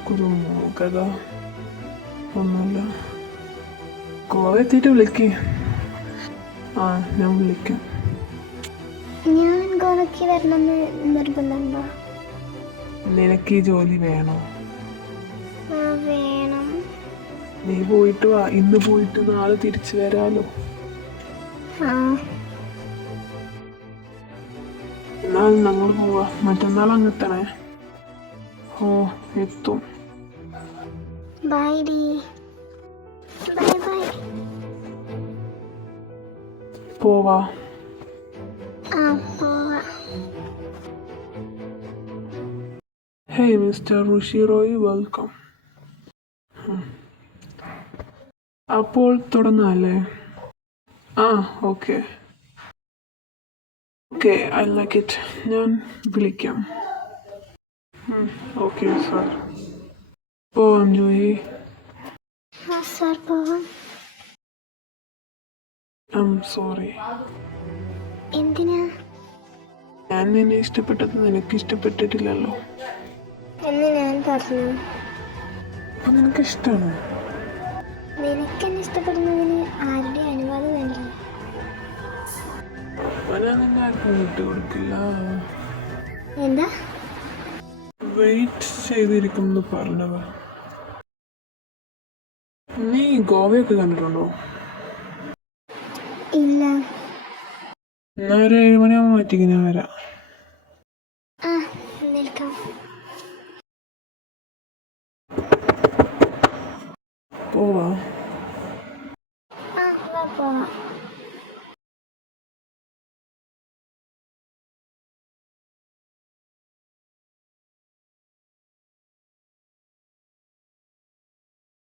നിനക്കൊരു കഥ ഒന്നുമില്ല. ഗോവ എത്തിയിട്ട് വിളിക്ക്. ആ, ഞാൻ വിളിക്കാം. ഞാൻ ഗോവയ്ക്ക് വരണമെന്ന് നിർബന്ധമുണ്ടോ? നിനക്ക് ഈ ജോലി വേണോ? വേണം. നീ പോയിട്ട് വാ. ഇന്ന് പോയിട്ട് നാളെ തിരിച്ചു വരാലോ. എന്നാൽ ഞങ്ങൾ പോവാ. മറ്റന്നാൾ അങ്ങെത്തണേ. ഓ, എത്തും. ബൈ ഡി. Bye bye. പോവാ. പോവാ. Hey, Mr. Rushiroi, welcome. അപ്പോൾ തുടങ്ങാല്ലേ? ഓക്കെ. I like it. ഞാൻ വിളിക്കാം. Okay sir. പോവാം ജൂഹി. സാർ പോവാം. സോറി. എന്തിനാ? ഞാൻ നിന്നെ ഇഷ്ടപ്പെട്ടത് നിനക്ക് ഇഷ്ടപ്പെട്ടിട്ടില്ലല്ലോ എന്ന് ഞാൻ പറഞ്ഞു. അപ്പൊ നിനക്ക് ഇഷ്ടമാണോ? നിനക്കെന്നെ ഇഷ്ടപ്പെടുന്നതിന് ആരുടെ അനുവാദം വേണ്ടല്ലോ. അപ്പൊ ഞാൻ നിന്നെ ആർക്കും വിട്ടു കൊടുക്കില്ല. എന്താ? വെയിറ്റ് ചെയ്തിരിക്കുമെന്ന് പറഞ്ഞതാ. നീ ഗോവയൊക്കെ കണ്ടിട്ടുണ്ടോ? ഇല്ല. എന്നാ ഒരു 7 മണിയാകുമ്പോൾ മാറ്റിക്ക്, ഞാൻ വരാം. നിൽക്കാം. പോവാ. പോവാം.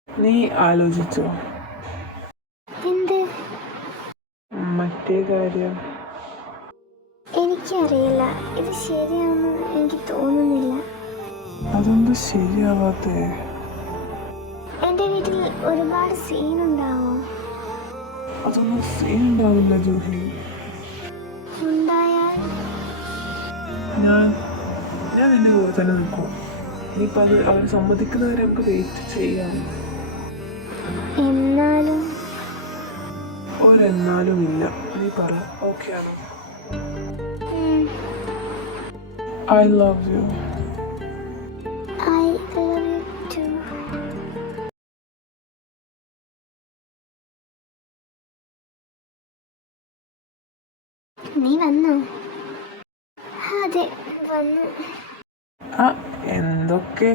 നീ ആലോചിച്ചോ? എന്ത്? മറ്റേ കാര്യം. എനിക്കറിയില്ല. ഇത് ശരിയാണെന്ന് എനിക്ക് തോന്നുന്നില്ല. അതൊന്നും ശരിയാവാത്തേ. എൻ്റെ വീട്ടിൽ ഒരുപാട് സീനുണ്ടാവോ? അതൊന്നും സീൻ ഉണ്ടാവില്ല ജൂഹി. ഉണ്ടായാൽ ഞാൻ നിന്റെ കൂടെ തന്നെ നിൽക്കും. ഇനിയിപ്പോൾ അത് അവർ സമ്മതിക്കുന്നവരെ നമുക്ക് വെയിറ്റ് ചെയ്യാം. എന്നാലും ഒരെന്നാലും ഇല്ല. നീ പറ, ഓക്കെ ആണോ? I love you. I love you too. നീ വന്നോ? അതെ, വന്നു. എന്തൊക്കെ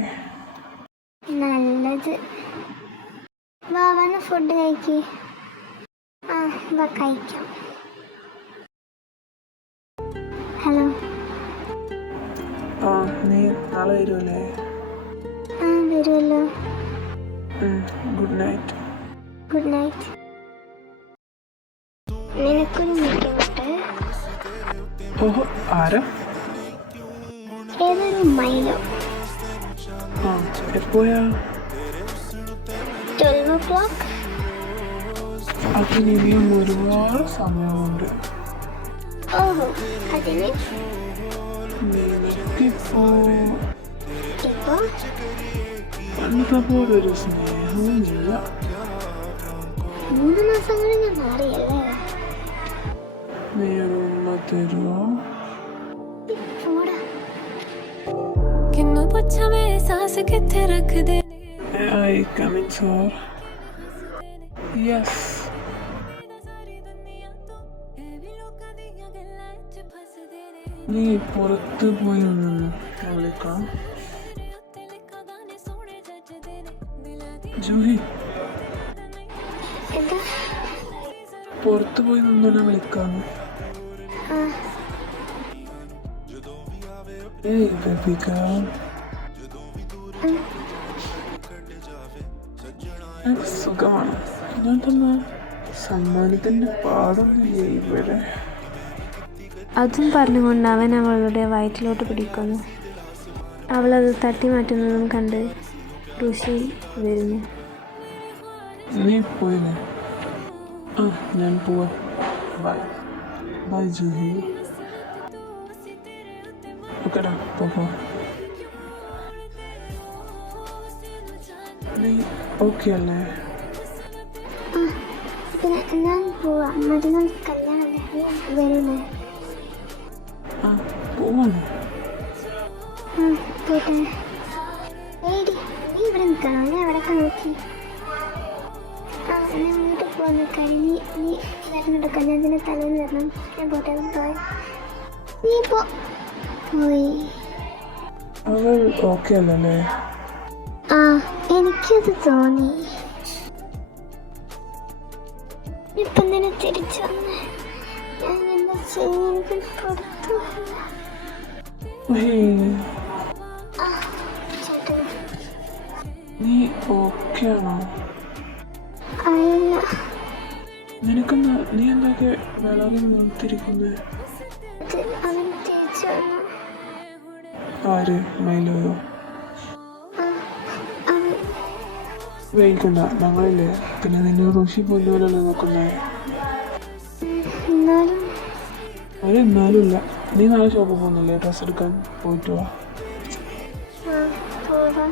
നല്ലത്. വന്ന് ഫുഡ് കഴിക്ക്. കഴിക്കാം. ഹലോ. നീ നാളെ വരുമല്ലേ? വരുമല്ലോ. Good night. Good night. നിനക്കൊരു മീറ്റിംഗ്. ഓഹോ, ആരാ? ഏതൊരു മൈലോ. എപ്പോഴാ? 12 o'clock. അതിനിയും ഒരുപാട് സമയമുണ്ട്. ഓഹോ, അതിന് നിനക്കിപ്പോ ഇപ്പോ പണ്ടത്തെ പോലൊരു സ്നേഹവുമില്ല. 3 മാസങ്ങളിൽ ഞാൻ മാറിയല്ലേ. നീ ഒരു ഉമ്മ തരുമോ? I come in, sir. Yes. നീ പുറത്ത് പോയി ഒന്ന് വിളിക്കാം. ജൂഹി, പുറത്ത് പോയി നിന്നോനെ വിളിക്കാം. ഏയ് ബേബി ഗേൾ, എനിക്ക് സുഖമാണ്. ഞാൻ തന്ന സമ്മാനത്തിൻ്റെ പാടൊന്നുമില്ലേ ഇവിടെ? അതും പറഞ്ഞുകൊണ്ട് അവൻ അവളുടെ വയറ്റിലോട്ട് പിടിക്കുന്നു. അവളത് തട്ടി മാറ്റുന്നതും കണ്ട് ഋഷി വരുന്നു. നീ പോയില്ലേ? ഞാൻ പോവാ. Bye bye Juhi. ഓക്കെടാ, പോ. നീ ഓക്കെ അല്ലേ? ആ പിന്നെ ഞാൻ പോവാം. മറ്റന്നാൾ കല്യാണമല്ലേ, വരൂലേ? ആ പോവാണ്. ആ പോട്ടെ. ഏടി നീ ഇവിടെ നിൽക്കണോ? ഞാൻ എവിടെയൊക്കെ നോക്കി. ആ ഞാൻ ഇങ്ങോട്ട് പോകാൻ നിൽക്കാം. നീ വരണോട്ടോ, കല്യാണത്തിൻ്റെ തലേന്ന് വരണം. ഞാൻ പോട്ടെ, പോയി. നീ പോയി. അവൾ ഓക്കെ അല്ലല്ലേ? ആ എനിക്കത് തോന്നി. ഇപ്പം തന്നെ തിരിച്ചു വന്നേ. ഞാൻ എന്താ ചെയ്യുന്നത്? പുറത്തു ആ ചേട്ടൻ നീ ഓക്കെ ആണോ? അല്ല, നിനക്കെന്താ, നീ എന്തൊക്കെ വളരെ നിർത്തിരിക്കുന്നത്? അവൻ തിരിച്ചു വന്നു. ആര്? മൈലോയോ? അവൻ വൈകണ്ട, ഞങ്ങളില്ലേ. പിന്നെ നിന്നെ ഋഷി പൊന്നുപോലല്ലേ നോക്കുന്നേ. എന്നാലും എന്നാലും ഇല്ല. നീ നാളെ ഷോപ്പിൽ പോകുന്നില്ലേ? ഡ്രസ്സ് എടുക്കാൻ പോയിട്ട് വാ. പോവാം.